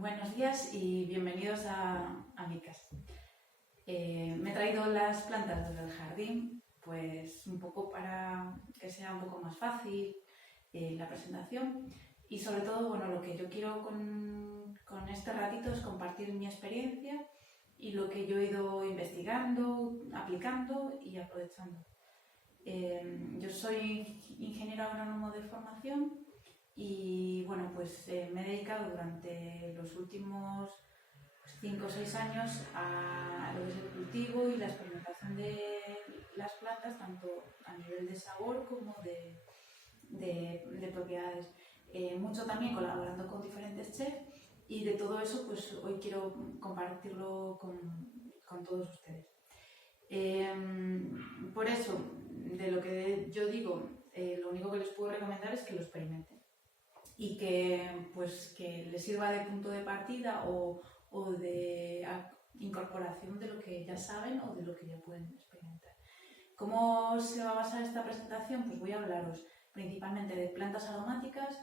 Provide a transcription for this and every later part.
Buenos días y bienvenidos a mi casa. Me he traído las plantas desde el jardín, pues un poco para que sea un poco más fácil la presentación y sobre todo, bueno, lo que yo quiero con este ratito es compartir mi experiencia y lo que yo he ido investigando, aplicando y aprovechando. Yo soy ingeniero agrónomo de formación y bueno, pues me he dedicado durante los últimos 5 o 6 años a lo que es el cultivo y la experimentación de las plantas, tanto a nivel de sabor como de propiedades. Mucho también colaborando con diferentes chefs y de todo eso pues hoy quiero compartirlo con todos ustedes. Por eso, de lo que yo digo, lo único que les puedo recomendar es que lo experimenten y que les sirva de punto de partida o de incorporación de lo que ya saben o de lo que ya pueden experimentar. ¿Cómo se va a basar esta presentación? Pues voy a hablaros principalmente de plantas aromáticas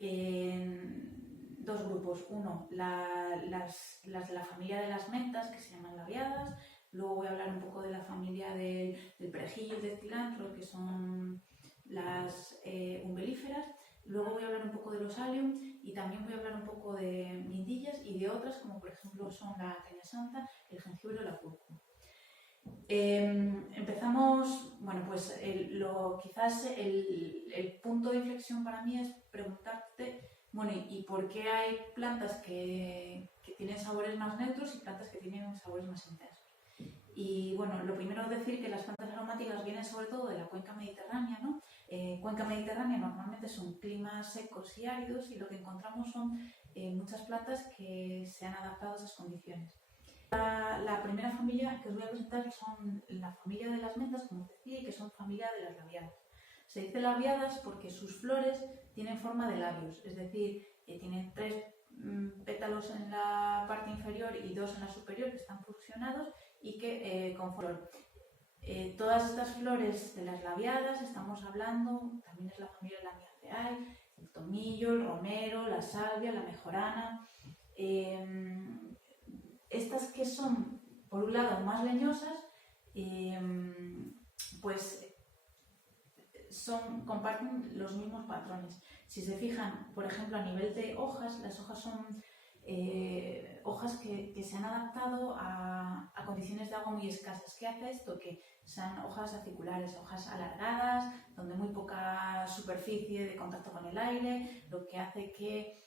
en dos grupos. Uno, las de la familia de las mentas, que se llaman labiadas. Luego voy a hablar un poco de la familia del perejil y del cilantro, que son las umbelíferas. Luego voy a hablar un poco de los allium y también voy a hablar un poco de guindillas y de otras, como por ejemplo son la caña santa, el jengibre o la cúrcuma. Empezamos, bueno, pues quizás el punto de inflexión para mí es preguntarte, bueno, ¿y por qué hay plantas que tienen sabores más neutros y plantas que tienen sabores más intensos? Y bueno, lo primero es decir que las plantas aromáticas vienen sobre todo de la cuenca mediterránea, ¿no? Cuenca mediterránea normalmente son climas secos y áridos y lo que encontramos son muchas plantas que se han adaptado a esas condiciones. La primera familia que os voy a presentar son la familia de las mentas, como os decía, y que son familia de las labiadas. Se dice labiadas porque sus flores tienen forma de labios, es decir, tienen 3 pétalos en la parte inferior y 2 en la superior que están fusionados y que con flor. Todas estas flores de las labiadas, estamos hablando, también es la familia de la Myaceae, el tomillo, el romero, la salvia, la mejorana. Estas que son, por un lado, más leñosas, pues comparten los mismos patrones. Si se fijan, por ejemplo, a nivel de hojas, las hojas son hojas que se han adaptado a condiciones de agua muy escasas. ¿Qué hace esto? Que sean hojas aciculares, hojas alargadas, donde muy poca superficie de contacto con el aire, lo que hace que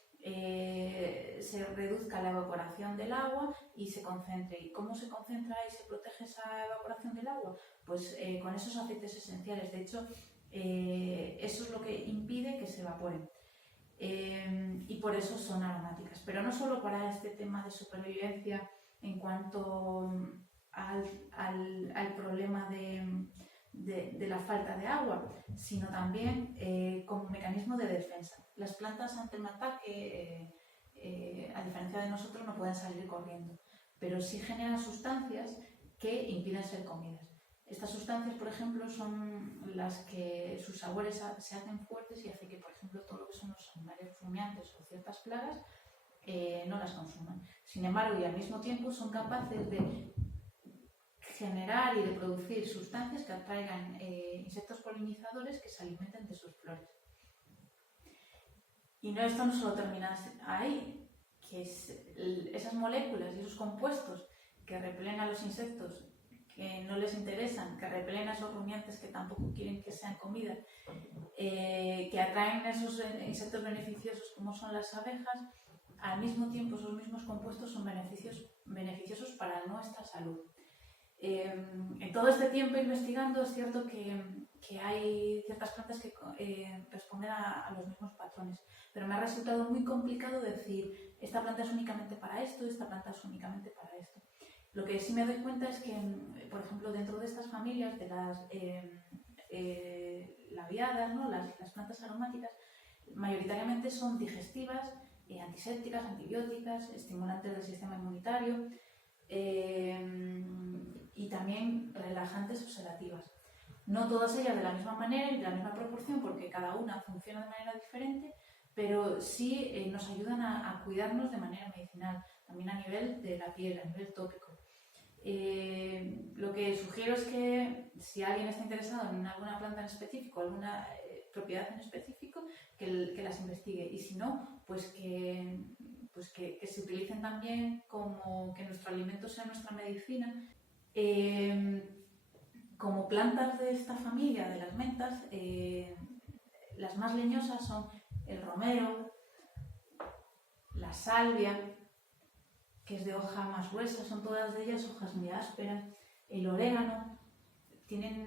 se reduzca la evaporación del agua y se concentre. ¿Y cómo se concentra y se protege esa evaporación del agua? Pues con esos aceites esenciales. De hecho, eso es lo que impide que se evaporen. Y por eso son aromáticas, pero no solo para este tema de supervivencia en cuanto al problema de la falta de agua, sino también como mecanismo de defensa. Las plantas ante un ataque, a diferencia de nosotros, no pueden salir corriendo, pero sí generan sustancias que impiden ser comidas. Estas sustancias, por ejemplo, son las que sus sabores se hacen fuertes y hace que, por ejemplo, todo lo que son los animales rumiantes o ciertas plagas no las consuman. Sin embargo, y al mismo tiempo son capaces de generar y de producir sustancias que atraigan insectos polinizadores que se alimenten de sus flores. Y esto no solo termina ahí, que esas moléculas y esos compuestos que repelen a los insectos que no les interesan, que repelen a esos rumiantes que tampoco quieren que sean comida, que atraen esos insectos beneficiosos como son las abejas, al mismo tiempo esos mismos compuestos son beneficiosos para nuestra salud. En todo este tiempo investigando es cierto que hay ciertas plantas que responden a los mismos patrones, pero me ha resultado muy complicado decir esta planta es únicamente para esto, esta planta es únicamente para esto. Lo que sí me doy cuenta es que, por ejemplo, dentro de estas familias de las labiadas, ¿no? las plantas aromáticas, mayoritariamente son digestivas, antisépticas, antibióticas, estimulantes del sistema inmunitario y también relajantes o sedativas. No todas ellas de la misma manera y de la misma proporción, porque cada una funciona de manera diferente, pero sí nos ayudan a cuidarnos de manera medicinal, también a nivel de la piel, a nivel tópico. Lo que sugiero es que si alguien está interesado en alguna planta en específico, alguna propiedad en específico, que las investigue, y si no, pues que se utilicen también como que nuestro alimento sea nuestra medicina. Como plantas de esta familia, de las mentas, las más leñosas son el romero, la salvia, que es de hoja más gruesa, son todas de ellas hojas muy ásperas, el orégano,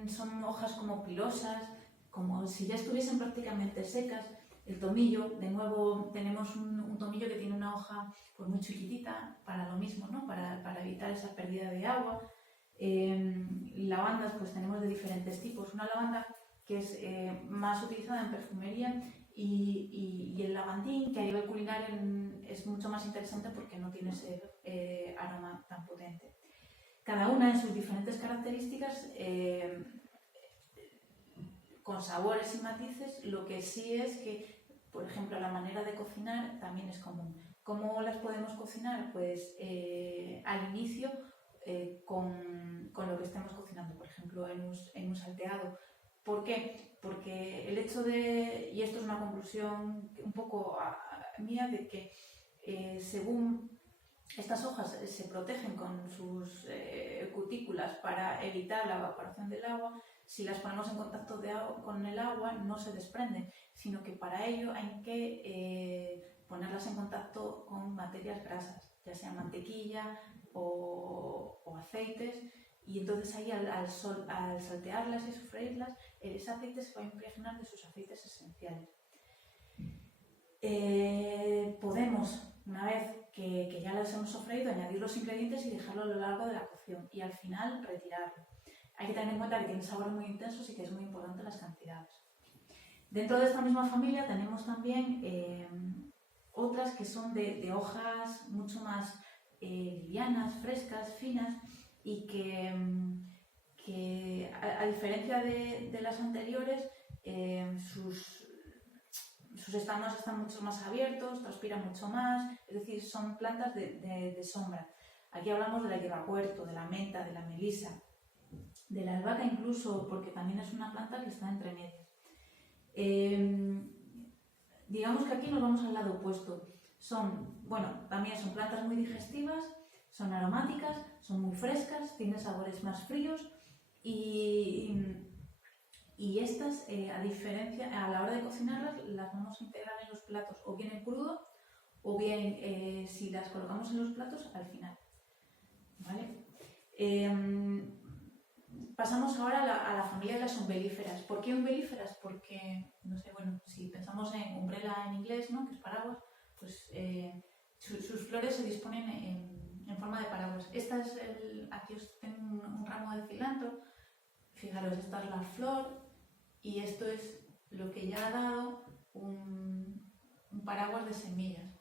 son hojas como pilosas, como si ya estuviesen prácticamente secas. El tomillo, de nuevo tenemos un tomillo que tiene una hoja pues muy chiquitita para lo mismo, ¿no? Para evitar esa pérdida de agua. Lavandas pues tenemos de diferentes tipos. Una lavanda que es más utilizada en perfumería y el lavandín, que a nivel culinario es mucho más interesante porque no tiene ese aroma tan potente. Cada una en sus diferentes características, con sabores y matices. Lo que sí es que, por ejemplo, la manera de cocinar también es común. ¿Cómo las podemos cocinar? Pues al inicio con lo que estemos cocinando, por ejemplo, en un salteado. ¿Por qué? Porque el hecho de, y esto es una conclusión un poco mía, de que según estas hojas se protegen con sus cutículas para evitar la evaporación del agua, si las ponemos en contacto con el agua no se desprenden, sino que para ello hay que ponerlas en contacto con materias grasas, ya sea mantequilla o aceites, y entonces ahí al saltearlas y sofreírlas, ese aceite se va a impregnar de sus aceites esenciales. Podemos, una vez que ya las hemos sofreído, añadir los ingredientes y dejarlo a lo largo de la cocción y al final retirarlo. Hay que tener en cuenta que tienen sabores muy intensos y que es muy importante las cantidades. Dentro de esta misma familia tenemos también otras que son de hojas mucho más livianas, frescas, finas, y que a diferencia de las anteriores, sus estambres están mucho más abiertos, transpiran mucho más, es decir, son plantas de sombra. Aquí hablamos de la hierbapuerto, de la menta, de la melisa, de la albahaca incluso, porque también es una planta que está entre medias. Digamos que aquí nos vamos al lado opuesto. También son plantas muy digestivas, son aromáticas, son muy frescas, tienen sabores más fríos y estas, a la hora de cocinarlas, las vamos a integrar en los platos o bien en crudo o bien si las colocamos en los platos al final. ¿Vale? Pasamos ahora a la familia de las umbelíferas. ¿Por qué umbelíferas? Porque, si pensamos en umbrella en inglés, ¿no? Que es paraguas, pues sus flores se disponen en forma de paraguas. Aquí os tengo un ramo de cilantro. Fijaros, esta es la flor y esto es lo que ya ha dado un paraguas de semillas.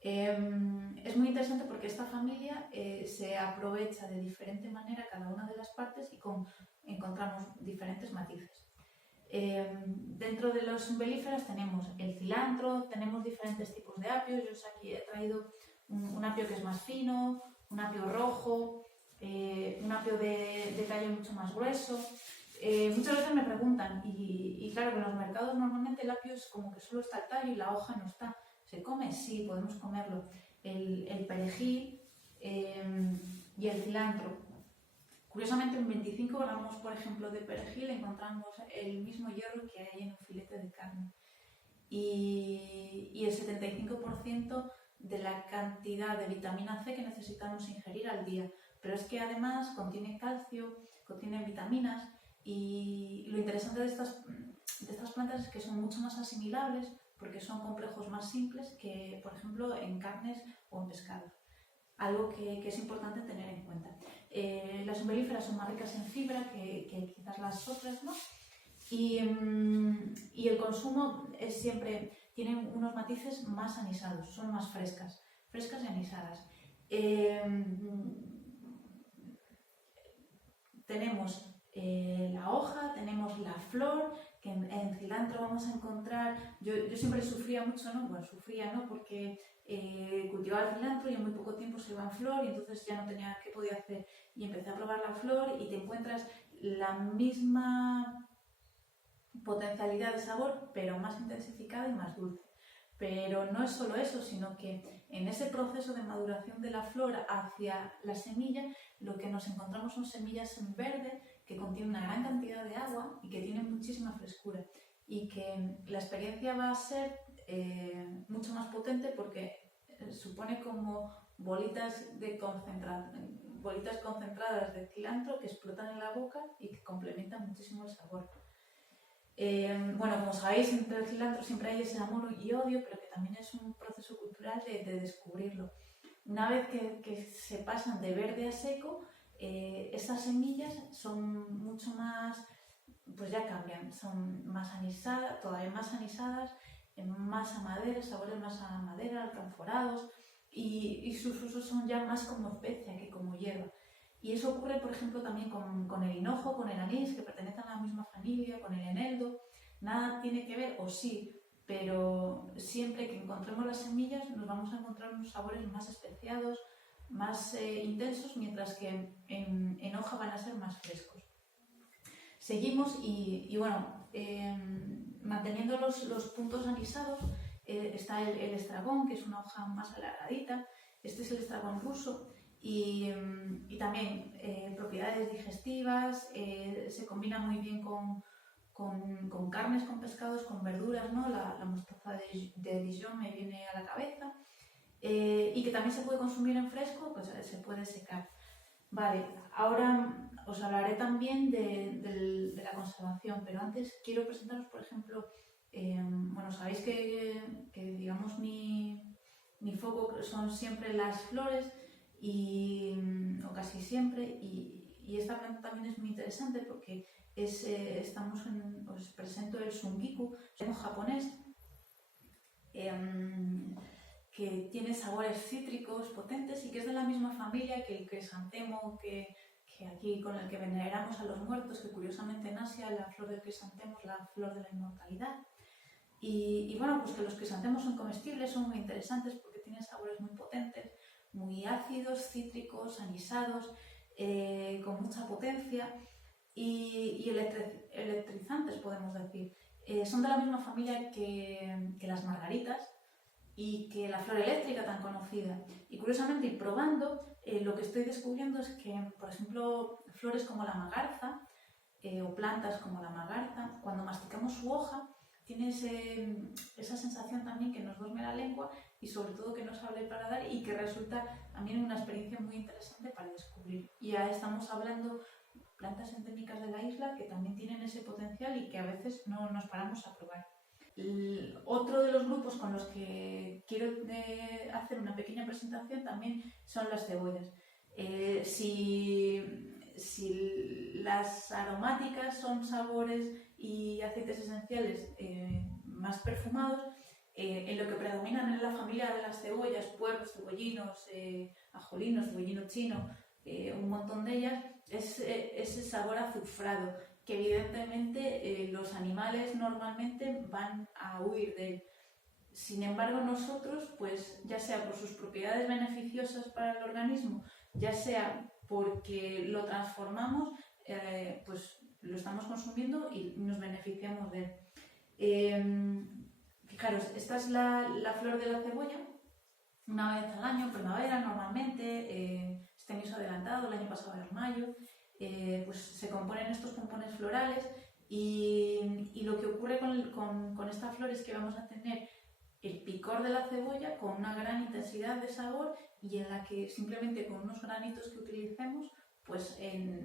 Es muy interesante porque esta familia se aprovecha de diferente manera cada una de las partes y encontramos diferentes matices. Dentro de los umbelíferas tenemos el cilantro, tenemos diferentes tipos de apios. Yo aquí he traído un apio que es más fino, un apio rojo, un apio de tallo mucho más grueso. Muchas veces me preguntan, y claro que en los mercados normalmente el apio es como que solo está el tallo y la hoja no está. ¿Se come? Sí, podemos comerlo. El perejil y el cilantro. Curiosamente, en 25 gramos, por ejemplo, de perejil encontramos el mismo hierro que hay en un filete de carne. Y el 75% de la cantidad de vitamina C que necesitamos ingerir al día. Pero es que además contiene calcio, contiene vitaminas, y lo interesante de estas plantas es que son mucho más asimilables porque son complejos más simples que, por ejemplo, en carnes o en pescados. Algo que es importante tener en cuenta. Las umbelíferas son más ricas en fibra que quizás las otras, ¿no? Y el consumo tienen unos matices más anisados, son más frescas y anisadas. Tenemos la hoja, tenemos la flor, que en cilantro vamos a encontrar, yo siempre sufría mucho, ¿no? Bueno, sufría, ¿no? Porque cultivaba el cilantro y en muy poco tiempo se iba en flor y entonces ya no tenía qué podía hacer. Y empecé a probar la flor y te encuentras la misma potencialidad de sabor, pero más intensificada y más dulce. Pero no es solo eso, sino que en ese proceso de maduración de la flor hacia la semilla, lo que nos encontramos son semillas en verde que contienen una gran cantidad de agua y que tienen muchísima frescura. Y que la experiencia va a ser mucho más potente porque supone como bolitas concentradas de cilantro que explotan en la boca y que complementan muchísimo el sabor. Bueno, como sabéis, entre el cilantro siempre hay ese amor y odio, pero que también es un proceso cultural de descubrirlo. Una vez que se pasan de verde a seco, estas semillas son mucho más, pues ya cambian, son más anisadas, todavía más anisadas, más a madera, sabores más a madera, alcanforados, y sus usos son ya más como especia que como hierba. Y eso ocurre, por ejemplo, también con el hinojo, con el anís, que pertenecen a la misma familia, con el eneldo. Nada tiene que ver, o sí, pero siempre que encontremos las semillas nos vamos a encontrar unos sabores más especiados, más intensos, mientras que en hoja van a ser más frescos. Seguimos y bueno, manteniendo los puntos anisados, está el estragón, que es una hoja más alargadita. Este es el estragón ruso. Y también propiedades digestivas, se combina muy bien con carnes, con pescados, con verduras, ¿no? La mostaza de Dijon me viene a la cabeza. Y que también se puede consumir en fresco, pues se puede secar. Vale, ahora os hablaré también de la conservación, pero antes quiero presentaros, por ejemplo, bueno, sabéis que digamos mi foco son siempre las flores, o casi siempre, y esta planta también es muy interesante porque os presento el sungiku, es un japonés que tiene sabores cítricos potentes y que es de la misma familia que el crisantemo que aquí con el que veneramos a los muertos, que curiosamente en Asia la flor del crisantemo es la flor de la inmortalidad. Y bueno, pues que los crisantemos son comestibles, son muy interesantes porque tienen sabores muy potentes, muy ácidos, cítricos, anisados, con mucha potencia y electrizantes, podemos decir. Son de la misma familia que las margaritas y que la flor eléctrica tan conocida. Y curiosamente, y probando, lo que estoy descubriendo es que, por ejemplo, flores como la magarza o plantas como la magarza, cuando masticamos su hoja, tiene esa sensación también que nos duerme la lengua y sobre todo que nos abre el paladar y que resulta también una experiencia muy interesante para descubrir. Y ya estamos hablando de plantas endémicas de la isla que también tienen ese potencial y que a veces no nos paramos a probar. Otro de los grupos con los que quiero hacer una pequeña presentación también son las cebollas. Si las aromáticas son sabores y aceites esenciales más perfumados, en lo que predominan en la familia de las cebollas, puerros, cebollinos, ajolinos, cebollino chino, un montón de ellas, es ese sabor azufrado, que evidentemente los animales normalmente van a huir de él. Sin embargo, nosotros, pues ya sea por sus propiedades beneficiosas para el organismo, ya sea porque lo transformamos, pues lo estamos consumiendo y nos beneficiamos de él. Fijaros, esta es la flor de la cebolla, una vez al año, primavera normalmente, este año se ha adelantado, el año pasado era mayo. Pues se componen estos pompones florales y lo que ocurre con esta flor es que vamos a tener el picor de la cebolla con una gran intensidad de sabor y en la que simplemente con unos granitos que utilicemos pues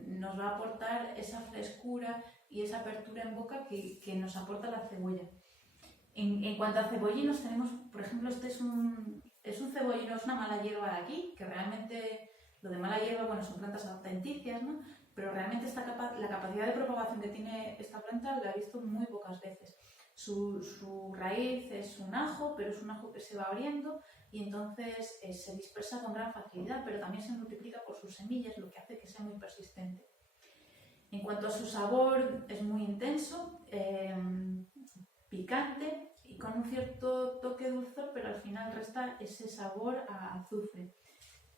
nos va a aportar esa frescura y esa apertura en boca que nos aporta la cebolla. En cuanto a cebollinos tenemos, por ejemplo, este es un cebollino, es una mala hierba de aquí, que realmente lo de mala hierba, bueno, son plantas adventicias, ¿no? Pero realmente la capacidad de propagación que tiene esta planta la he visto muy pocas veces. Su raíz es un ajo, pero es un ajo que se va abriendo y entonces se dispersa con gran facilidad, pero también se multiplica por sus semillas, lo que hace que sea muy persistente. En cuanto a su sabor, es muy intenso, picante y con un cierto toque dulzor, pero al final resta ese sabor a azufre.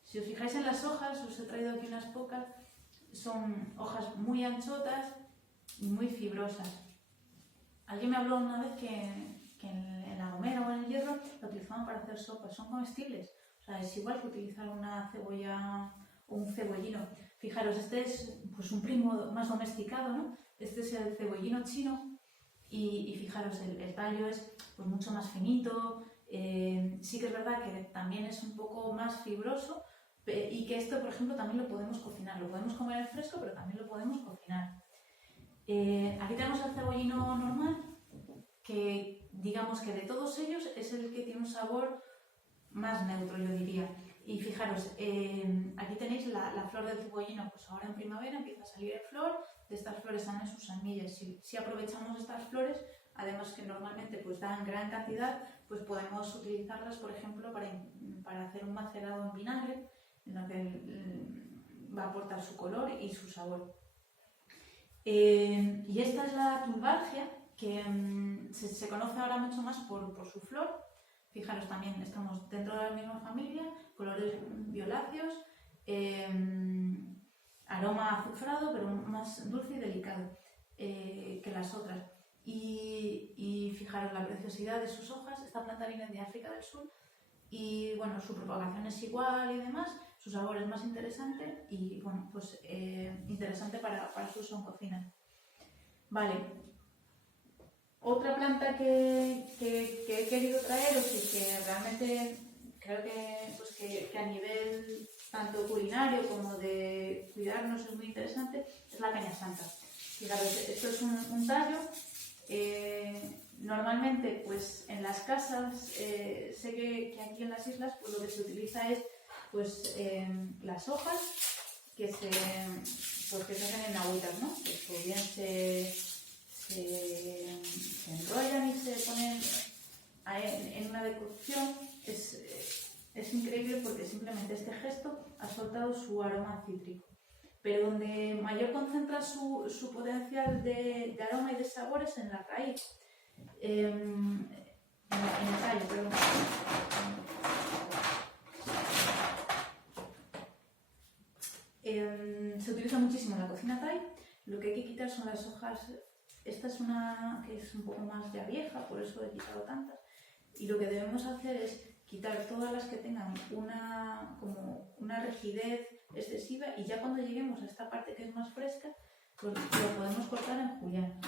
Si os fijáis en las hojas, os he traído aquí unas pocas, son hojas muy anchotas y muy fibrosas. Alguien me habló una vez que en La Gomera o en el Hierro lo utilizaban para hacer sopas, son comestibles. O sea, es igual que utilizar una cebolla o un cebollino. Fijaros, este es pues, un primo más domesticado, ¿no? Este es el cebollino chino y fijaros, el tallo es pues, mucho más finito. Sí que es verdad que también es un poco más fibroso y que esto, por ejemplo, también lo podemos cocinar. Lo podemos comer en fresco, pero también lo podemos cocinar. Aquí tenemos el cebollino normal, que digamos que de todos ellos es el que tiene un sabor más neutro, yo diría. Y fijaros, aquí tenéis la flor del cebollino, pues ahora en primavera empieza a salir en flor, de estas flores salen sus semillas. Si aprovechamos estas flores, además que normalmente pues dan gran cantidad, pues podemos utilizarlas, por ejemplo, para hacer un macerado en vinagre, en el que va a aportar su color y su sabor. Y esta es la tulbargia, que se conoce ahora mucho más por su flor. Fijaros, también estamos dentro de la misma familia, colores violáceos, aroma azufrado, pero más dulce y delicado que las otras. Y fijaros la preciosidad de sus hojas. Esta planta viene de África del Sur y bueno, su propagación es igual y demás, su sabor es más interesante y bueno, pues interesante para su uso en cocina. Vale, otra planta que he querido traeros y que realmente creo que a nivel tanto culinario como de cuidarnos es muy interesante, es la caña santa. Fijaros, esto es un tallo. Normalmente pues en las casas, sé que aquí en las islas pues lo que se utiliza es pues las hojas que se hacen en agüitas, ¿no? Pues o bien se enrollan y se ponen en una decocción. Es increíble porque simplemente este gesto ha soltado su aroma cítrico. Pero donde mayor concentra su potencial de aroma y de sabor es en la raíz, en el tallo, perdón. Se utiliza muchísimo en la cocina thai. Lo que hay que quitar son las hojas. Esta es una que es un poco más ya vieja, por eso he quitado tantas. Y lo que debemos hacer es quitar todas las que tengan una rigidez excesiva y ya cuando lleguemos a esta parte que es más fresca, pues lo podemos cortar en juliana.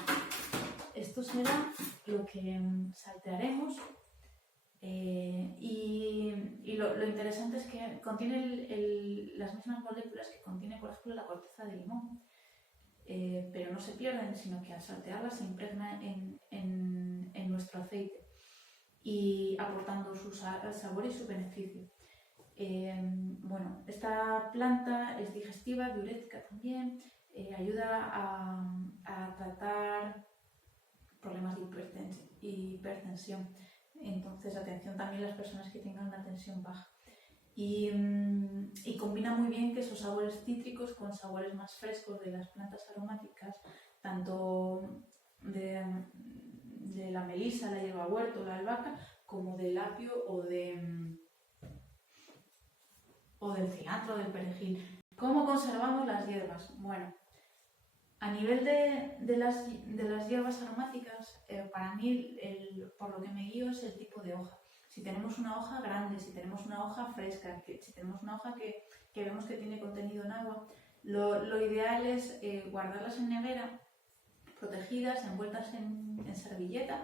Esto será lo que saltearemos y lo interesante es que contiene las mismas moléculas que contiene, por ejemplo, la corteza de limón, pero no se pierden, sino que al saltearlas se impregna en nuestro aceite y aportando su sabor y su beneficio. Bueno, esta planta es digestiva, diurética también, ayuda a tratar problemas de hipertensión. Entonces, atención también a las personas que tengan una tensión baja. Y combina muy bien que esos sabores cítricos con sabores más frescos de las plantas aromáticas, tanto de la melisa, la hierbahuerto, la albahaca, como del apio o del cilantro, del perejil. ¿Cómo conservamos las hierbas? Bueno, a nivel de las hierbas aromáticas, para mí, por lo que me guío, es el tipo de hoja. Si tenemos una hoja grande, si tenemos una hoja fresca, si tenemos una hoja que vemos que tiene contenido en agua, lo ideal es guardarlas en nevera, protegidas, envueltas en servilleta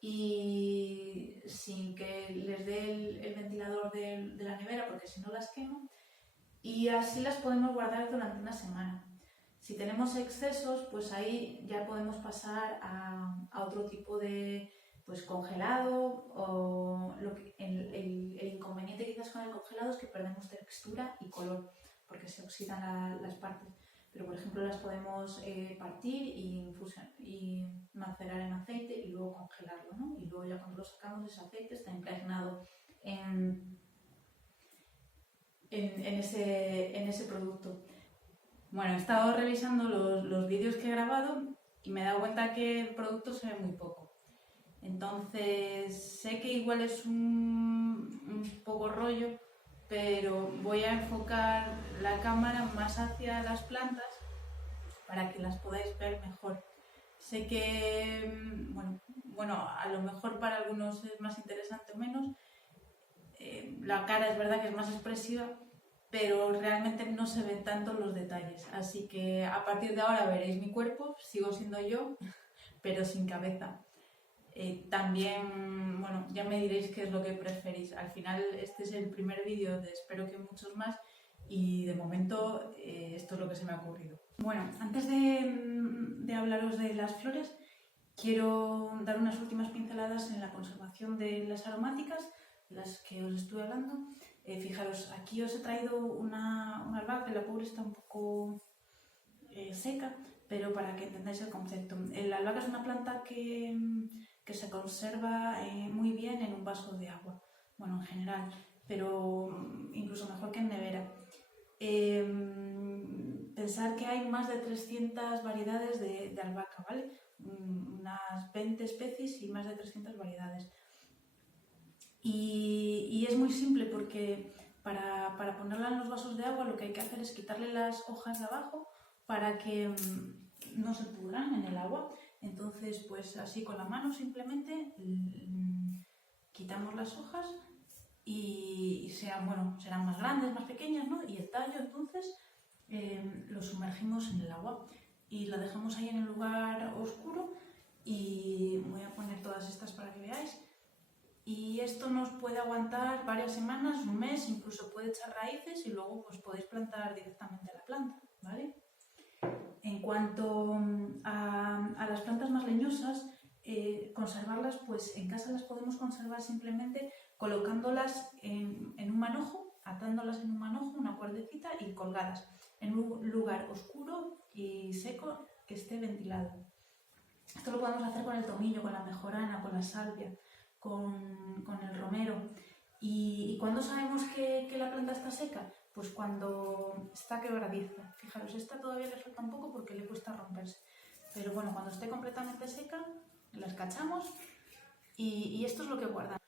y sin que les dé el ventilador de la nevera, porque si no las quemo, y así las podemos guardar durante una semana. Si tenemos excesos, pues ahí ya podemos pasar a otro tipo de congelado, o el inconveniente quizás con el congelado es que perdemos textura y color porque se oxidan las partes. Pero por ejemplo las podemos partir y macerar en aceite y luego congelarlo, ¿no? Y luego ya cuando lo sacamos, ese aceite está impregnado en ese producto. Bueno, he estado revisando los vídeos que he grabado y me he dado cuenta que el producto se ve muy poco. Entonces, sé que igual es un poco rollo, pero voy a enfocar la cámara más hacia las plantas para que las podáis ver mejor. Sé que, bueno, a lo mejor para algunos es más interesante o menos. La cara es verdad que es más expresiva, pero realmente no se ven tanto los detalles. Así que a partir de ahora veréis mi cuerpo, sigo siendo yo, pero sin cabeza. También, bueno, ya me diréis qué es lo que preferís. Al final este es el primer vídeo de espero que muchos más y de momento esto es lo que se me ha ocurrido. Bueno, antes de hablaros de las flores, quiero dar unas últimas pinceladas en la conservación de las aromáticas, de las que os estuve hablando. Fijaros, aquí os he traído una albahaca, la pobre está un poco seca, pero para que entendáis el concepto. La albahaca es una planta que se conserva muy bien en un vaso de agua, bueno, en general, pero incluso mejor que en nevera. Pensar que hay más de 300 variedades de albahaca, ¿vale? Unas 20 especies y más de 300 variedades. Y es muy simple porque para ponerla en los vasos de agua lo que hay que hacer es quitarle las hojas de abajo para que no se pudran en el agua. Entonces, pues así con la mano simplemente quitamos las hojas y serán más grandes, más pequeñas, ¿no? Y el tallo entonces lo sumergimos en el agua y lo dejamos ahí en un lugar oscuro y voy a poner todas estas para que veáis. Y esto nos puede aguantar varias semanas, un mes, incluso puede echar raíces y luego pues podéis plantar directamente la planta, ¿vale? En cuanto a las plantas más leñosas, conservarlas, pues en casa las podemos conservar simplemente colocándolas en un manojo, atándolas en un manojo, una cuerdecita y colgadas en un lugar oscuro y seco que esté ventilado. Esto lo podemos hacer con el tomillo, con la mejorana, con la salvia, con el romero. ¿Y cuándo sabemos que la planta está seca? Pues cuando está quebradiza. Fijaros, esta todavía le falta un poco porque le cuesta romperse. Pero bueno, cuando esté completamente seca, la escachamos y esto es lo que guardamos.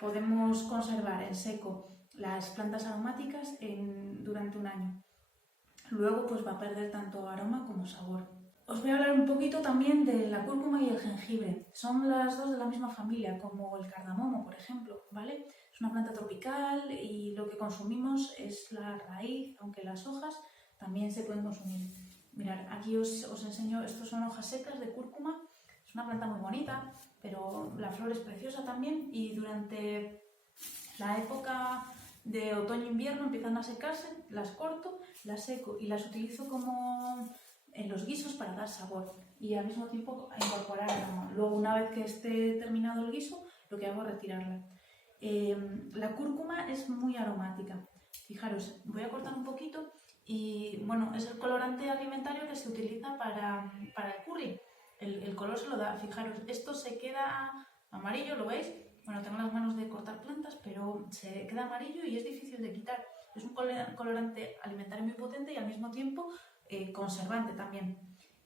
Podemos conservar en seco las plantas aromáticas durante un año. Luego pues va a perder tanto aroma como sabor. Os voy a hablar un poquito también de la cúrcuma y el jengibre. Son las dos de la misma familia, como el cardamomo, por ejemplo, ¿vale? Es una planta tropical y lo que consumimos es la raíz, aunque las hojas también se pueden consumir. Mirad, aquí os enseño, estos son hojas secas de cúrcuma. Es una planta muy bonita, pero la flor es preciosa también y durante la época de otoño-invierno empiezan a secarse, las corto, las seco y las utilizo como en los guisos para dar sabor y al mismo tiempo a incorporar aroma. Luego, una vez que esté terminado el guiso, lo que hago es retirarla. La cúrcuma es muy aromática. Fijaros, voy a cortar un poquito y bueno, es el colorante alimentario que se utiliza para el curry. El color se lo da, fijaros, esto se queda amarillo, ¿lo veis? Bueno, tengo las manos de cortar plantas, pero se queda amarillo y es difícil de quitar. Es un colorante alimentario muy potente y al mismo tiempo conservante también.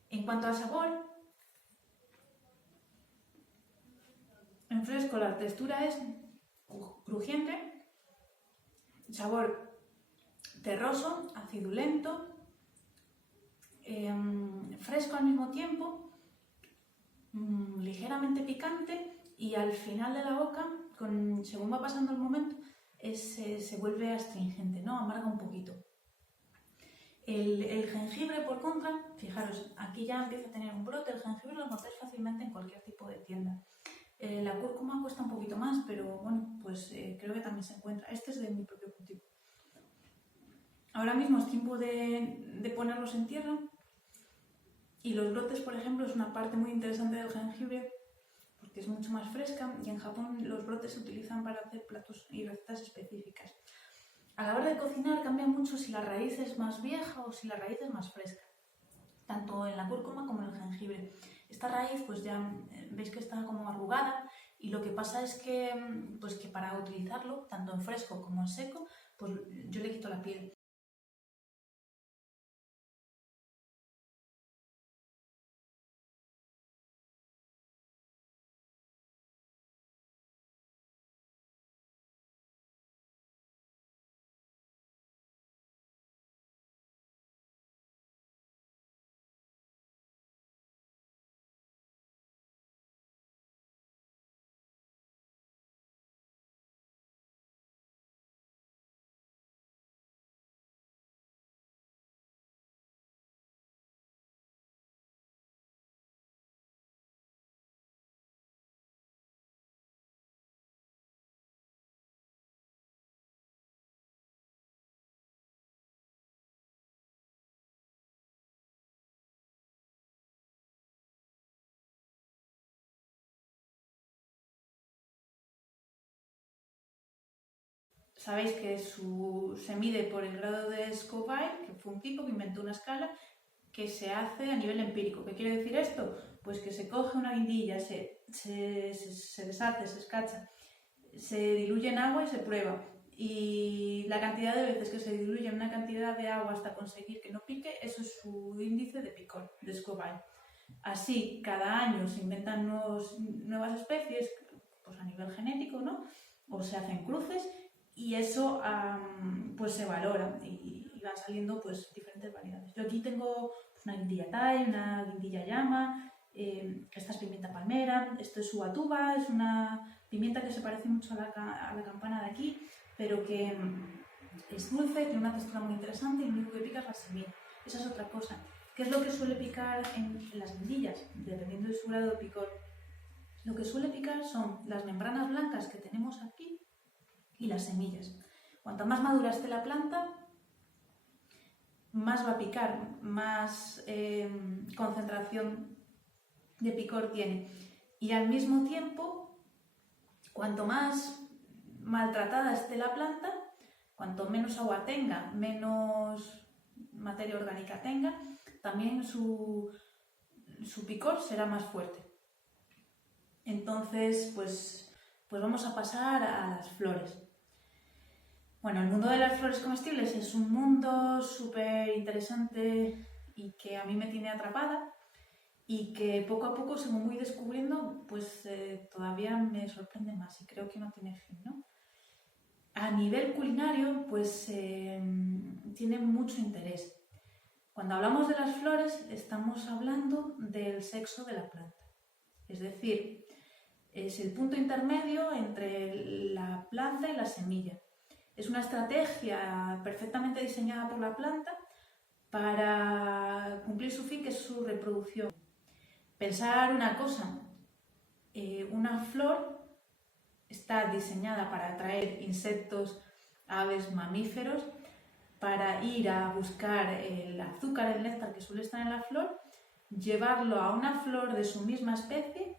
En cuanto al sabor, en fresco la textura es crujiente, sabor terroso, acidulento, fresco al mismo tiempo, ligeramente picante y al final de la boca, según va pasando el momento, se vuelve astringente, ¿no? Amarga un poquito. El jengibre, por contra, fijaros, aquí ya empieza a tener un brote. El jengibre lo encontráis fácilmente en cualquier tipo de tienda. La cúrcuma cuesta un poquito más, pero bueno, pues creo que también se encuentra. Este es de mi propio cultivo. Ahora mismo es tiempo de ponerlos en tierra y los brotes, por ejemplo, es una parte muy interesante del jengibre porque es mucho más fresca y en Japón los brotes se utilizan para hacer platos y recetas específicas. A la hora de cocinar cambia mucho si la raíz es más vieja o si la raíz es más fresca, tanto en la cúrcuma como en el jengibre. Esta raíz pues ya veis que está como arrugada y lo que pasa es que, pues que para utilizarlo, tanto en fresco como en seco, pues yo le quito la piel. sabéis que se mide por el grado de Scoville, que fue un tipo que inventó una escala que se hace a nivel empírico. ¿Qué quiere decir esto? Pues que se coge una guindilla, se deshace, se escacha, se diluye en agua y se prueba. Y la cantidad de veces que se diluye en una cantidad de agua hasta conseguir que no pique, eso es su índice de picor, de Scoville. Así, cada año se inventan nuevas especies, pues a nivel genético, ¿no? O se hacen cruces y eso pues se valora y van saliendo pues diferentes variedades. Yo aquí tengo una guindilla Thai, una guindilla llama, esta es pimienta palmera, esto es ubatuba, es una pimienta que se parece mucho a la campana de aquí, pero que es dulce, tiene una textura muy interesante y lo único que pica es la semilla. Esa es otra cosa. ¿Qué es lo que suele picar en las guindillas? Dependiendo de su grado de picor. Lo que suele picar son las membranas blancas que tenemos aquí y las semillas. Cuanto más madura esté la planta, más va a picar, más concentración de picor tiene. Y al mismo tiempo, cuanto más maltratada esté la planta, cuanto menos agua tenga, menos materia orgánica tenga, también su picor será más fuerte. Entonces, pues vamos a pasar a las flores. Bueno, el mundo de las flores comestibles es un mundo súper interesante y que a mí me tiene atrapada y que poco a poco, según voy descubriendo, pues todavía me sorprende más y creo que no tiene fin, ¿no? A nivel culinario, pues tiene mucho interés. Cuando hablamos de las flores, estamos hablando del sexo de la planta. Es decir, es el punto intermedio entre la planta y la semilla. Es una estrategia perfectamente diseñada por la planta para cumplir su fin, que es su reproducción. Pensar una cosa, una flor está diseñada para atraer insectos, aves, mamíferos, para ir a buscar el azúcar, el néctar que suele estar en la flor, llevarlo a una flor de su misma especie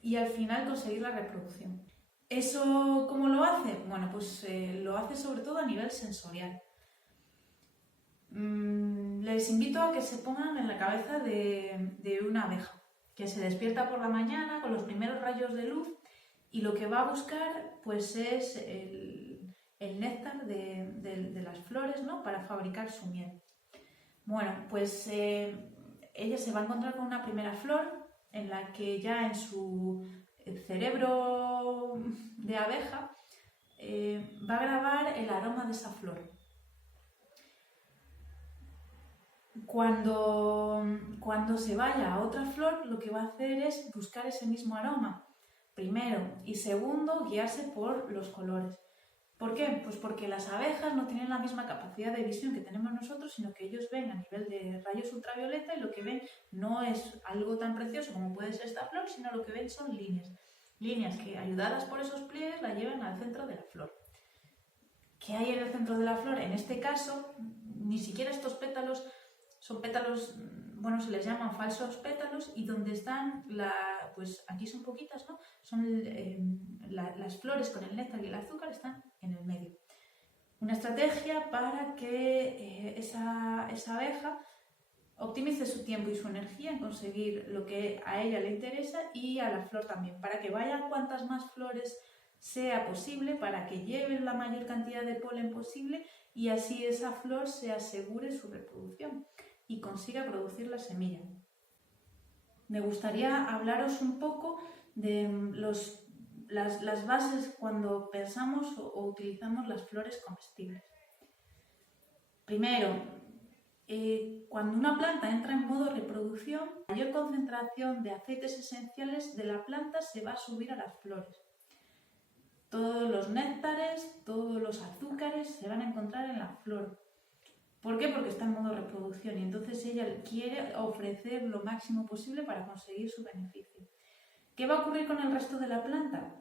y al final conseguir la reproducción. ¿Eso cómo lo hace? Bueno, pues lo hace sobre todo a nivel sensorial. Les invito a que se pongan en la cabeza de una abeja, que se despierta por la mañana con los primeros rayos de luz y lo que va a buscar pues es el néctar de las flores, ¿no? Para fabricar su miel. Bueno, pues ella se va a encontrar con una primera flor en la que ya en su cerebro de abeja va a grabar el aroma de esa flor. Cuando se vaya a otra flor, lo que va a hacer es buscar ese mismo aroma, primero, y segundo, guiarse por los colores. ¿Por qué? Pues porque las abejas no tienen la misma capacidad de visión que tenemos nosotros, sino que ellos ven a nivel de rayos ultravioleta y lo que ven no es algo tan precioso como puede ser esta flor, sino lo que ven son líneas. Líneas que, ayudadas por esos pliegues, la llevan al centro de la flor. ¿Qué hay en el centro de la flor? En este caso, ni siquiera estos pétalos son pétalos, bueno, se les llaman falsos pétalos y donde están, pues aquí son poquitas, ¿no? Son las flores con el néctar y el azúcar están en el medio. Una estrategia para que esa abeja optimice su tiempo y su energía en conseguir lo que a ella le interesa y a la flor también, para que vayan cuantas más flores sea posible, para que lleven la mayor cantidad de polen posible y así esa flor se asegure su reproducción y consiga producir la semilla. Me gustaría hablaros un poco de las bases cuando pensamos o utilizamos las flores comestibles. Primero, cuando una planta entra en modo reproducción, la mayor concentración de aceites esenciales de la planta se va a subir a las flores. Todos los néctares, todos los azúcares se van a encontrar en la flor. ¿Por qué? Porque está en modo reproducción y entonces ella quiere ofrecer lo máximo posible para conseguir su beneficio. ¿Qué va a ocurrir con el resto de la planta?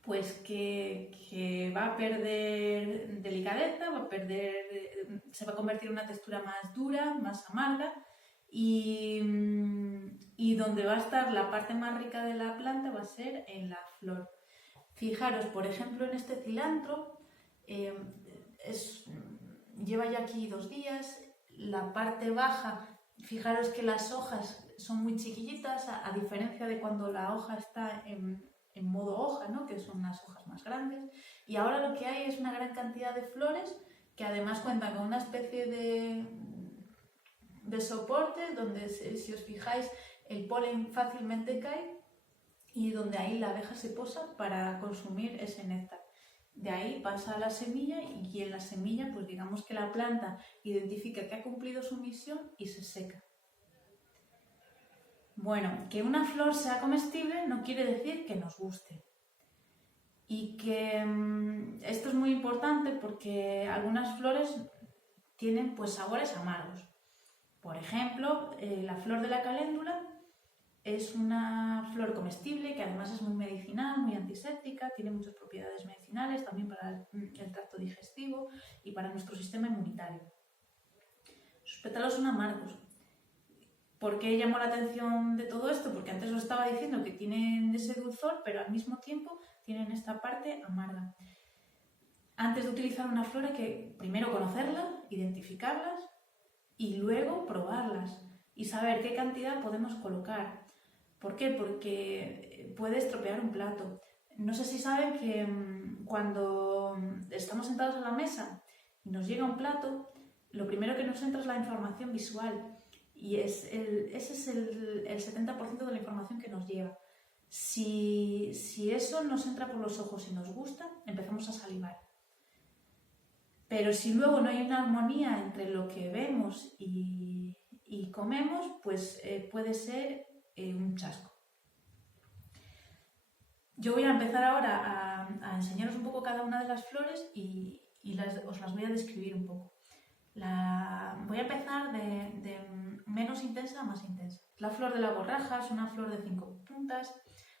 Pues que va a perder delicadeza, se va a convertir en una textura más dura, más amarga y donde va a estar la parte más rica de la planta va a ser en la flor. Fijaros, por ejemplo, en este cilantro, lleva ya aquí 2 días, la parte baja, fijaros que las hojas son muy chiquillitas, a diferencia de cuando la hoja está en modo hoja, ¿no? Que son las hojas más grandes, y ahora lo que hay es una gran cantidad de flores que además cuentan con una especie de soporte donde, si os fijáis, el polen fácilmente cae y donde ahí la abeja se posa para consumir ese néctar. De ahí pasa a la semilla y en la semilla, pues digamos que la planta identifica que ha cumplido su misión y se seca. Bueno, que una flor sea comestible no quiere decir que nos guste. Y que esto es muy importante porque algunas flores tienen pues sabores amargos. Por ejemplo, la flor de la caléndula es una flor comestible que además es muy medicinal, muy antiséptica, tiene muchas propiedades medicinales también para el tracto digestivo y para nuestro sistema inmunitario. Sus pétalos son amargos. ¿Por qué llamó la atención de todo esto? Porque antes os estaba diciendo que tienen ese dulzor, pero al mismo tiempo tienen esta parte amarga. Antes de utilizar una flor hay que primero conocerlas, identificarlas y luego probarlas y saber qué cantidad podemos colocar. ¿Por qué? Porque puede estropear un plato. No sé si saben que cuando estamos sentados a la mesa y nos llega un plato, lo primero que nos entra es la información visual y ese es el 70% de la información que nos llega. Si eso nos entra por los ojos y nos gusta, empezamos a salivar. Pero si luego no hay una armonía entre lo que vemos y comemos, pues puede ser un chasco. Yo voy a empezar ahora a enseñaros un poco cada una de las flores y os las voy a describir un poco. Voy a empezar de menos intensa a más intensa. La flor de la borraja es una flor de 5 puntas.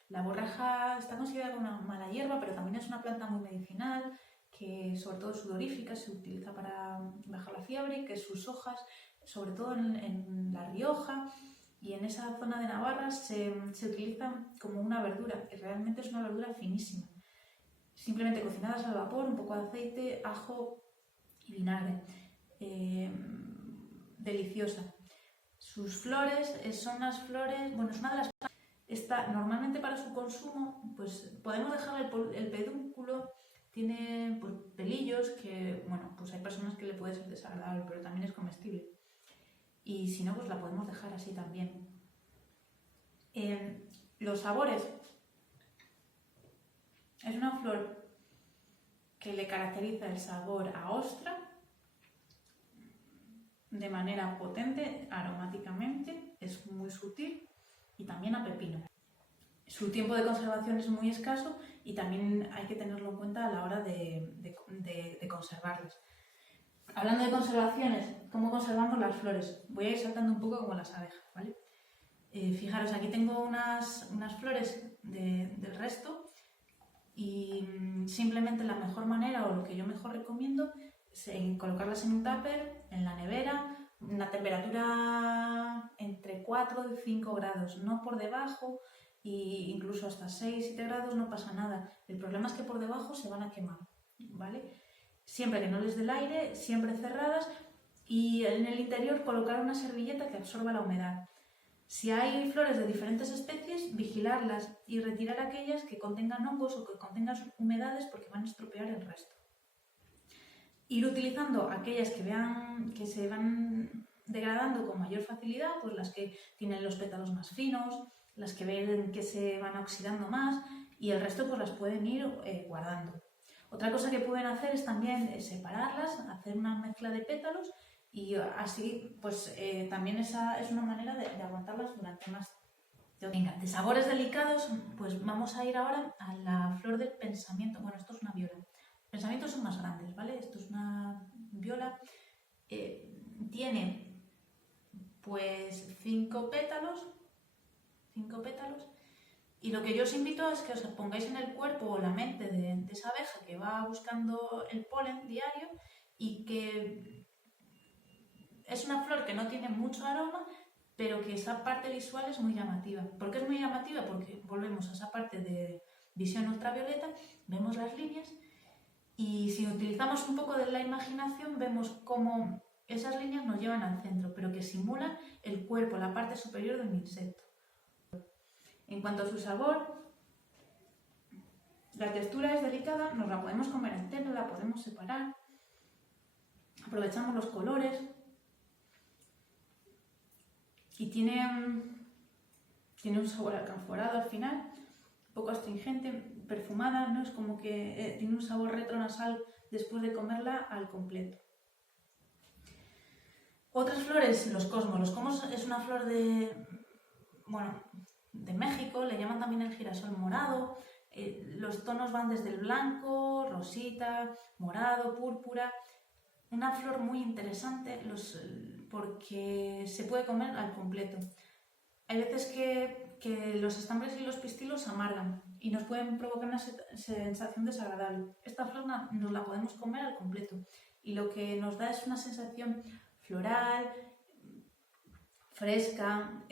La borraja está considerada una mala hierba, pero también es una planta muy medicinal, que sobre todo sudorífica, se utiliza para bajar la fiebre, y que sus hojas, sobre todo en La Rioja y en esa zona de Navarra, se utilizan como una verdura, que realmente es una verdura finísima. Simplemente cocinadas al vapor, un poco de aceite, ajo y vinagre. Deliciosa. Sus flores son unas flores, bueno, es una de las plantas, normalmente para su consumo, pues podemos dejar el pedúnculo. Tiene pues, pelillos que, bueno, pues hay personas que le puede ser desagradable, pero también es comestible. Y si no, pues la podemos dejar así también. Los sabores. Es una flor que le caracteriza el sabor a ostra, de manera potente, aromáticamente, es muy sutil y también a pepino. Su tiempo de conservación es muy escaso y también hay que tenerlo en cuenta a la hora de conservarlas. Hablando de conservaciones, ¿cómo conservamos las flores? Voy a ir saltando un poco como las abejas, ¿vale? Fijaros, aquí tengo unas flores del resto y simplemente la mejor manera o lo que yo mejor recomiendo es colocarlas en un tupper, en la nevera, una temperatura entre 4 y 5 grados, no por debajo. Y incluso hasta 6-7 grados no pasa nada. El problema es que por debajo se van a quemar, ¿vale? Siempre que no les dé el aire, siempre cerradas y en el interior colocar una servilleta que absorba la humedad. Si hay flores de diferentes especies, vigilarlas y retirar aquellas que contengan hongos o que contengan humedades porque van a estropear el resto. Ir utilizando aquellas que vean que se van degradando con mayor facilidad, pues las que tienen los pétalos más finos, las que ven que se van oxidando más y el resto pues las pueden ir guardando. Otra cosa que pueden hacer es también separarlas, hacer una mezcla de pétalos y así pues también esa es una manera de aguantarlas durante más tiempo. Venga, de sabores delicados pues vamos a ir ahora a la flor del pensamiento. Bueno, esto es una viola. Los pensamientos son más grandes, ¿vale? Esto es una viola. Tiene pues 5 pétalos y lo que yo os invito es que os pongáis en el cuerpo o la mente de esa abeja que va buscando el polen diario y que es una flor que no tiene mucho aroma, pero que esa parte visual es muy llamativa. ¿Por qué es muy llamativa? Porque volvemos a esa parte visión ultravioleta, vemos las líneas y si utilizamos un poco de la imaginación vemos cómo esas líneas nos llevan al centro, pero que simulan el cuerpo, la parte superior del insecto. En cuanto a su sabor, la textura es delicada, nos la podemos comer entera, la podemos separar, aprovechamos los colores y tiene un sabor alcanforado al final, un poco astringente, perfumada, ¿no? Es como que tiene un sabor retronasal después de comerla al completo. Otras flores, los cosmos. Los cosmos es una flor de México, le llaman también el girasol morado. Los tonos van desde el blanco, rosita, morado, púrpura. Una flor muy interesante porque se puede comer al completo. Hay veces que los estambres y los pistilos amargan y nos pueden provocar una sensación desagradable. Esta flor nos la podemos comer al completo y lo que nos da es una sensación floral, fresca,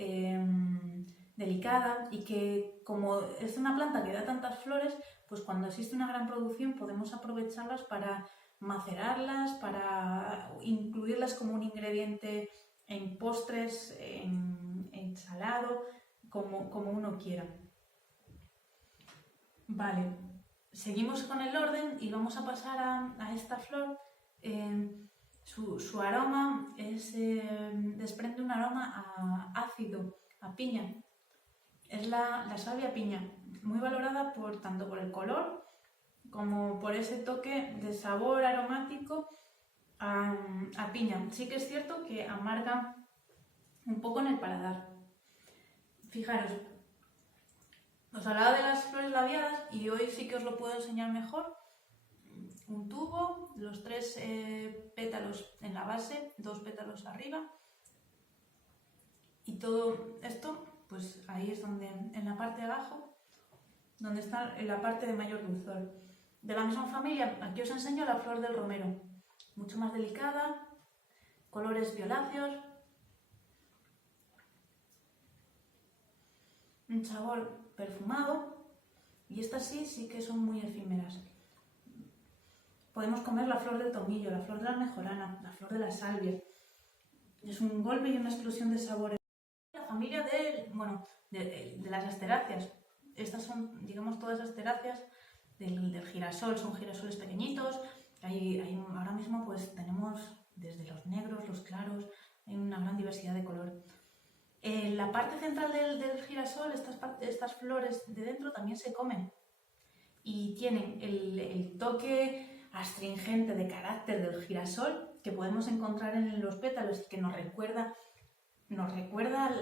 delicada, y que como es una planta que da tantas flores, pues cuando existe una gran producción podemos aprovecharlas para macerarlas, para incluirlas como un ingrediente en postres, en salado, como uno quiera. Vale, seguimos con el orden y vamos a pasar a esta flor. Su aroma desprende un aroma ácido, a piña. Es la salvia piña, muy valorada tanto por el color como por ese toque de sabor aromático a piña. Sí que es cierto que amarga un poco en el paladar. Fijaros, os hablaba de las flores labiadas y hoy sí que os lo puedo enseñar mejor. Un tubo, los 3 pétalos en la base, 2 pétalos arriba, y todo esto, pues ahí es donde, en la parte de abajo, donde está en la parte de mayor dulzor. De la misma familia, aquí os enseño la flor del romero, mucho más delicada, colores violáceos, un sabor perfumado, y estas sí que son muy efímeras. Podemos comer la flor del tomillo, la flor de la mejorana, la flor de la salvia. Es un golpe y una explosión de sabores. La familia de las asteráceas. Estas son, digamos, todas las asteráceas del girasol. Son girasoles pequeñitos. Ahora mismo pues tenemos desde los negros, los claros, hay una gran diversidad de color. En la parte central del girasol, estas flores de dentro también se comen y tienen el toque astringente de carácter del girasol que podemos encontrar en los pétalos y que nos recuerda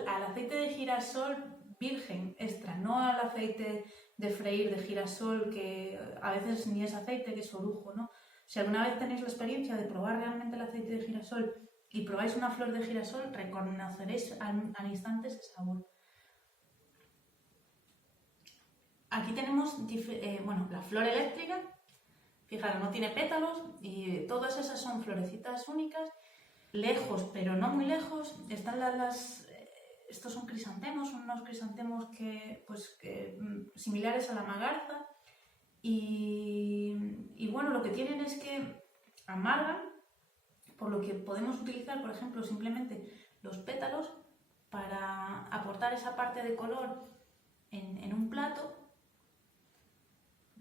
al aceite de girasol virgen extra, no al aceite de freír de girasol que a veces ni es aceite, que es orujo, ¿no? Si alguna vez tenéis la experiencia de probar realmente el aceite de girasol y probáis una flor de girasol, reconoceréis al instante ese sabor. Aquí tenemos la flor eléctrica. Fijaros, no tiene pétalos y todas esas son florecitas únicas. Lejos, pero no muy lejos, están estos son crisantemos, unos crisantemos similares a la magarza. Y bueno, lo que tienen es que amargan, por lo que podemos utilizar, por ejemplo, simplemente los pétalos para aportar esa parte de color en un plato,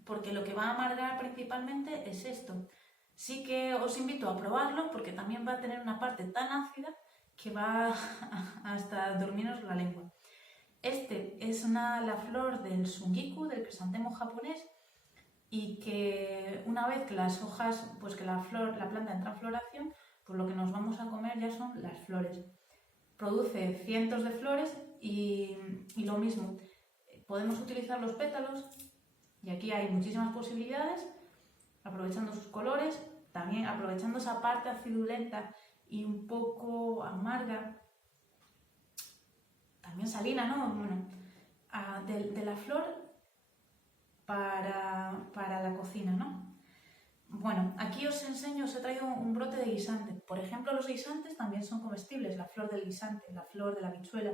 porque lo que va a amargar principalmente es esto. Sí que os invito a probarlo porque también va a tener una parte tan ácida que va hasta dormiros la lengua. Este es la flor del sungiku, del crisantemo japonés, y que una vez que las hojas, pues que la planta entra en floración, pues lo que nos vamos a comer ya son las flores. Produce cientos de flores y lo mismo, podemos utilizar los pétalos. Y aquí hay muchísimas posibilidades, aprovechando sus colores, también aprovechando esa parte acidulenta y un poco amarga, también salina, ¿no? De la flor para la cocina, ¿no? Bueno, aquí os he traído un brote de guisante. Por ejemplo, los guisantes también son comestibles, la flor del guisante, la flor de la habichuela.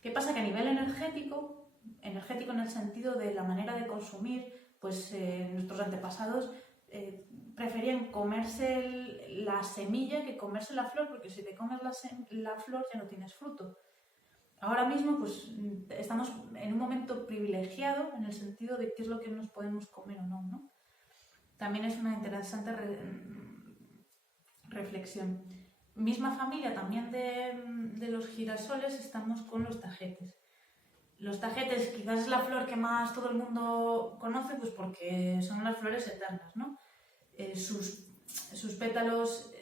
¿Qué pasa? Que a nivel energético energético en el sentido de la manera de consumir, pues nuestros antepasados preferían comerse la semilla que comerse la flor, porque si te comes la flor ya no tienes fruto. Ahora mismo pues estamos en un momento privilegiado en el sentido de qué es lo que nos podemos comer o no, ¿no? También es una interesante reflexión. Misma familia también de los girasoles, estamos con los tajetes. Los tajetes quizás es la flor que más todo el mundo conoce, pues porque son las flores eternas, ¿no? Sus pétalos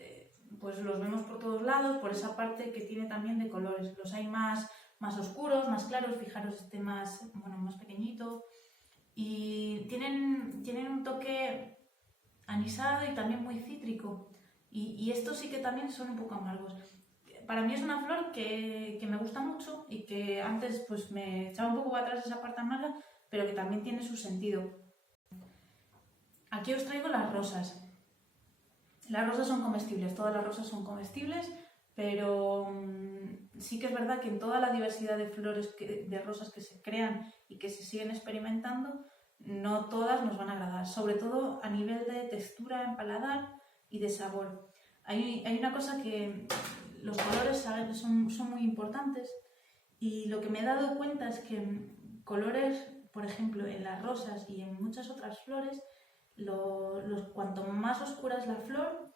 pues los vemos por todos lados, por esa parte que tiene también de colores. Los hay más oscuros, más claros, fijaros este más pequeñito. Y tienen un toque anisado y también muy cítrico. Y estos sí que también son un poco amargos. Para mí es una flor que me gusta mucho y que antes pues me echaba un poco para atrás esa parte amarga, pero que también tiene su sentido. Aquí os traigo las rosas. Las rosas son comestibles, todas las rosas son comestibles, pero sí que es verdad que en toda la diversidad de flores, de rosas que se crean y que se siguen experimentando, no todas nos van a agradar, sobre todo a nivel de textura en paladar y de sabor. Hay una cosa que los colores son muy importantes, y lo que me he dado cuenta es que colores, por ejemplo, en las rosas y en muchas otras flores, cuanto más oscura es la flor,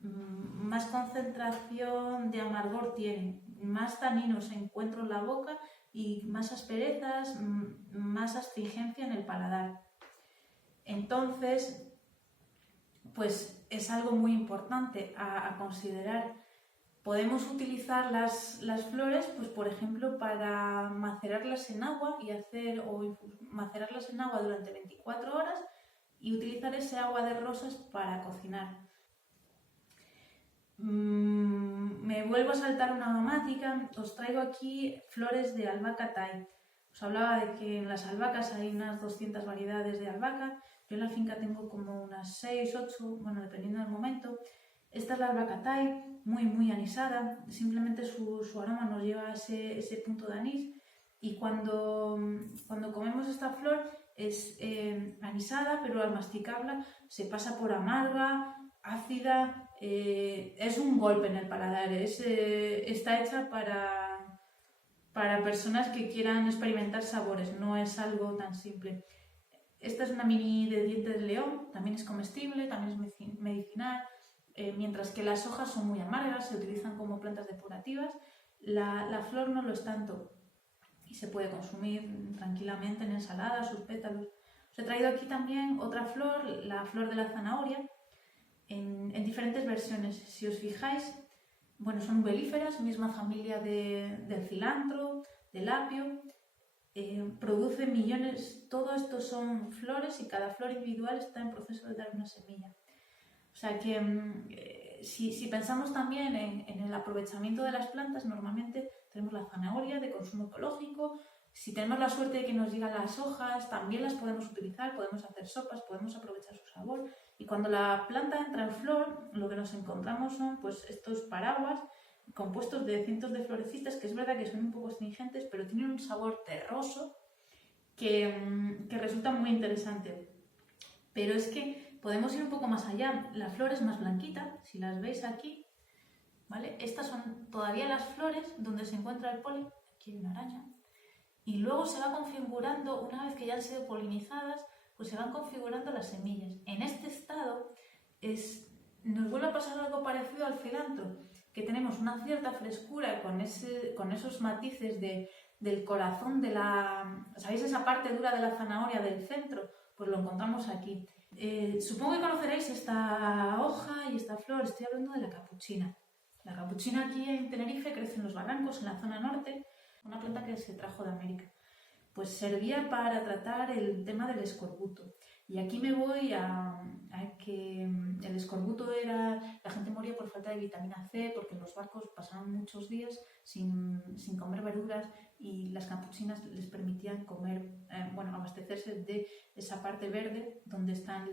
más concentración de amargor tiene, más taninos encuentro en la boca y más asperezas, más astringencia en el paladar. Entonces, pues es algo muy importante a considerar. Podemos utilizar las flores, pues por ejemplo, para macerarlas en agua macerarlas en agua durante 24 horas y utilizar ese agua de rosas para cocinar. Me vuelvo a saltar una aromática. Os traigo aquí flores de albahaca Thai. Os hablaba de que en las albahacas hay unas 200 variedades de albahaca. Yo en la finca tengo como unas 6, 8, dependiendo del momento. Esta es la albahaca Thai, muy anisada. Simplemente su aroma nos lleva a ese punto de anís. Y cuando comemos esta flor es anisada, pero al masticarla se pasa por amarga, ácida. Es un golpe en el paladar. Está hecha para personas que quieran experimentar sabores, no es algo tan simple. Esta es una mini de dientes de león, también es comestible, también es medicinal. Mientras que las hojas son muy amargas, se utilizan como plantas depurativas, la flor no lo es tanto y se puede consumir tranquilamente en ensalada, sus pétalos. Os he traído aquí también otra flor, la flor de la zanahoria, en diferentes versiones. Si os fijáis, son uvelíferas, misma familia del cilantro, del apio. Produce millones, todo esto son flores y cada flor individual está en proceso de dar una semilla. O sea que si pensamos también en el aprovechamiento de las plantas, normalmente tenemos la zanahoria de consumo ecológico. Si tenemos la suerte de que nos llegan las hojas, también las podemos utilizar, podemos hacer sopas, podemos aprovechar su sabor. Y cuando la planta entra en flor, lo que nos encontramos son pues estos paraguas compuestos de cientos de florecitas, que es verdad que son un poco astringentes, pero tienen un sabor terroso que resulta muy interesante. Pero es que podemos ir un poco más allá. La flor es más blanquita, si las veis aquí, ¿vale? Estas son todavía las flores donde se encuentra el polen. Aquí hay una araña. Y luego se va configurando, una vez que ya han sido polinizadas, pues se van configurando las semillas. En este estado nos vuelve a pasar algo parecido al cilantro, que tenemos una cierta frescura con esos matices del corazón de ¿sabéis esa parte dura de la zanahoria del centro? Pues lo encontramos aquí. Supongo que conoceréis esta hoja y esta flor. Estoy hablando de la capuchina. La capuchina aquí en Tenerife crece en los barrancos, en la zona norte, una planta que se trajo de América. Pues servía para tratar el tema del escorbuto. Y aquí me voy a que el escorbuto la gente moría por falta de vitamina C, porque en los barcos pasaban muchos días sin comer verduras, y las capuchinas les permitían comer, abastecerse de esa parte verde donde están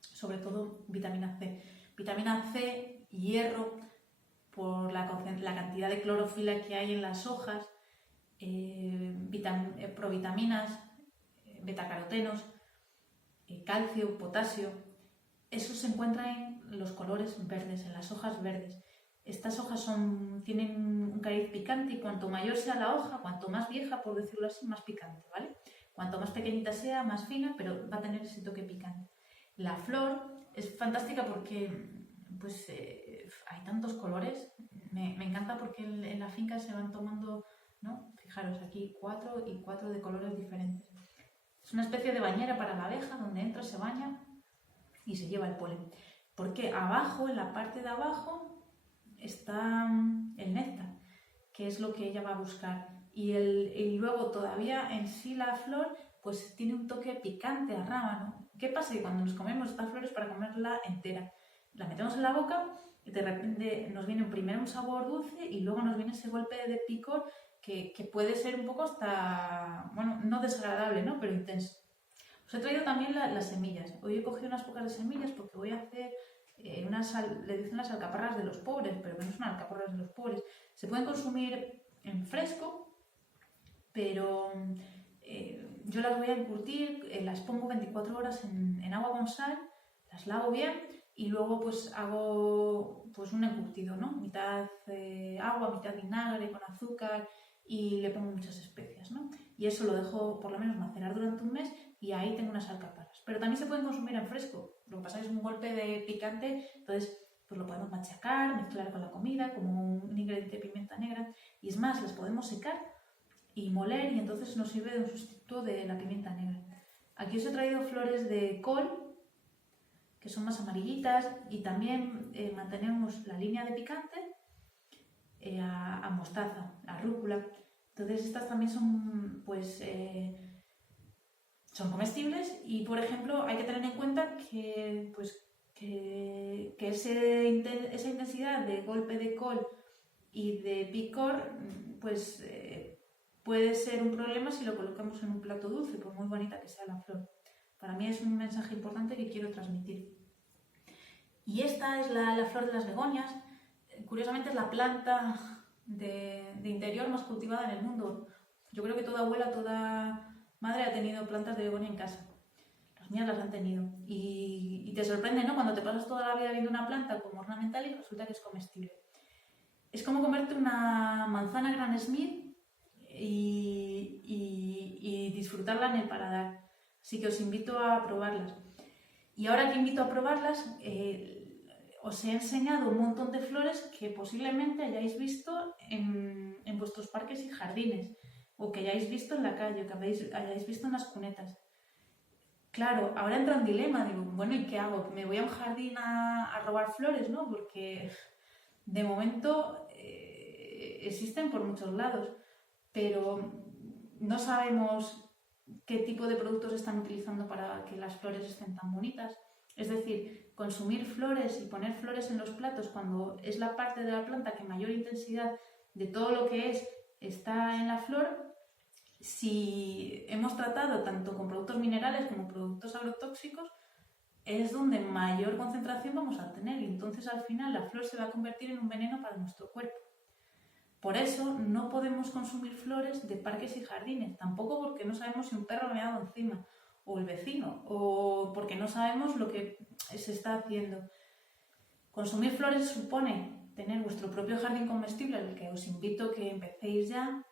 sobre todo vitamina C. Vitamina C, hierro, por la cantidad de clorofila que hay en las hojas, provitaminas, betacarotenos, calcio, potasio. Eso se encuentra en los colores verdes, en las hojas verdes. Estas hojas tienen un cariz picante y cuanto mayor sea la hoja, cuanto más vieja, por decirlo así, más picante, ¿vale? Cuanto más pequeñita sea, más fina, pero va a tener ese toque picante. La flor es fantástica porque pues, hay tantos colores. Me encanta porque en la finca se van tomando, ¿no? Fijaros, aquí 4 y 4 de colores diferentes. Es una especie de bañera para la abeja donde entra, se baña y se lleva el polen. Porque abajo, en la parte de abajo, está el néctar, que es lo que ella va a buscar. Y luego todavía en sí la flor pues tiene un toque picante a rábano. ¿Qué pasa? Que cuando nos comemos estas flores para comerla entera, la metemos en la boca y de repente nos viene primero un sabor dulce y luego nos viene ese golpe de picor que puede ser un poco hasta, bueno, no desagradable, ¿no? Pero intenso. Os he traído también las semillas. Hoy he cogido unas pocas de semillas porque voy a hacer le dicen las alcaparras de los pobres, pero no son alcaparras de los pobres. Se pueden consumir en fresco, pero yo las voy a encurtir, las pongo 24 horas en agua con sal, las lavo bien y luego pues hago pues un encurtido, ¿no? Mitad agua, mitad vinagre con azúcar y le pongo muchas especias, ¿no? Y eso lo dejo por lo menos macerar durante un mes y ahí tengo unas alcaparras. Pero también se pueden consumir en fresco. Lo que pasa es un golpe de picante, entonces pues lo podemos machacar, mezclar con la comida como un ingrediente de pimienta negra. Y es más, las podemos secar y moler y entonces nos sirve de un sustituto de la pimienta negra. Aquí os he traído flores de col, que son más amarillitas, y también mantenemos la línea de picante a mostaza, a rúcula. Entonces estas también son, pues, son comestibles y, por ejemplo, hay que tener en cuenta que, pues, que esa intensidad de golpe de col y de picor, pues, puede ser un problema si lo colocamos en un plato dulce, por muy bonita que sea la flor. Para mí es un mensaje importante que quiero transmitir. Y esta es la flor de las begonias. Curiosamente es la planta de interior más cultivada en el mundo. Yo creo que toda abuela, toda madre ha tenido plantas de begonia en casa. Las mías las han tenido. Y te sorprende, ¿no? Cuando te pasas toda la vida viendo una planta como ornamental y resulta que es comestible. Es como comerte una manzana Granny Smith y disfrutarla en el paladar. Así que os invito a probarlas. Y ahora que invito a probarlas, os he enseñado un montón de flores que posiblemente hayáis visto en vuestros parques y jardines, o que hayáis visto en la calle, o que hayáis visto en las cunetas. Claro, ahora entra un dilema, digo, bueno, ¿y qué hago? ¿Me voy a un jardín a robar flores, no? Porque de momento existen por muchos lados, pero no sabemos qué tipo de productos están utilizando para que las flores estén tan bonitas. Es decir, consumir flores y poner flores en los platos cuando es la parte de la planta que mayor intensidad de todo lo que está en la flor, si hemos tratado tanto con productos minerales como productos agrotóxicos, es donde mayor concentración vamos a tener y entonces al final la flor se va a convertir en un veneno para nuestro cuerpo. Por eso no podemos consumir flores de parques y jardines, tampoco porque no sabemos si un perro me ha dado encima, o el vecino, o porque no sabemos lo que se está haciendo. Consumir flores supone tener vuestro propio jardín comestible, al que os invito a que empecéis ya,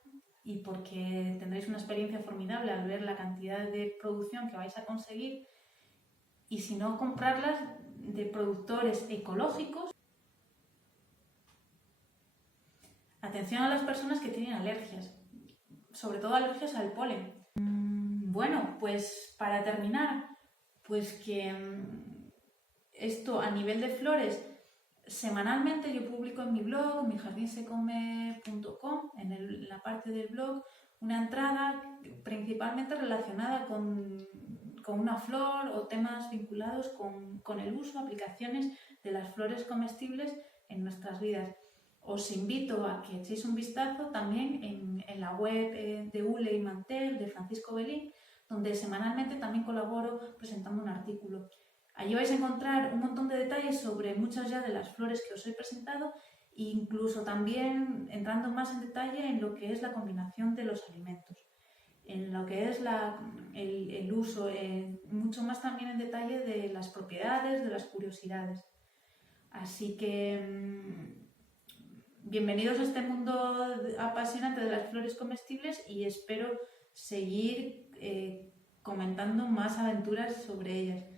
y porque tendréis una experiencia formidable al ver la cantidad de producción que vais a conseguir, y si no, comprarlas de productores ecológicos. Atención a las personas que tienen alergias, sobre todo alergias al polen. Bueno, pues para terminar, pues que esto a nivel de flores, semanalmente yo publico en mi blog, mijardinsecome.com, en la parte del blog, una entrada principalmente relacionada con una flor o temas vinculados con el uso, aplicaciones de las flores comestibles en nuestras vidas. Os invito a que echéis un vistazo también en la web de Ule y Mantel, de Francisco Belín, donde semanalmente también colaboro presentando un artículo. Allí vais a encontrar un montón de detalles sobre muchas ya de las flores que os he presentado incluso también entrando más en detalle en lo que es la combinación de los alimentos, en lo que es el uso, mucho más también en detalle de las propiedades, de las curiosidades. Así que bienvenidos a este mundo apasionante de las flores comestibles y espero seguir comentando más aventuras sobre ellas.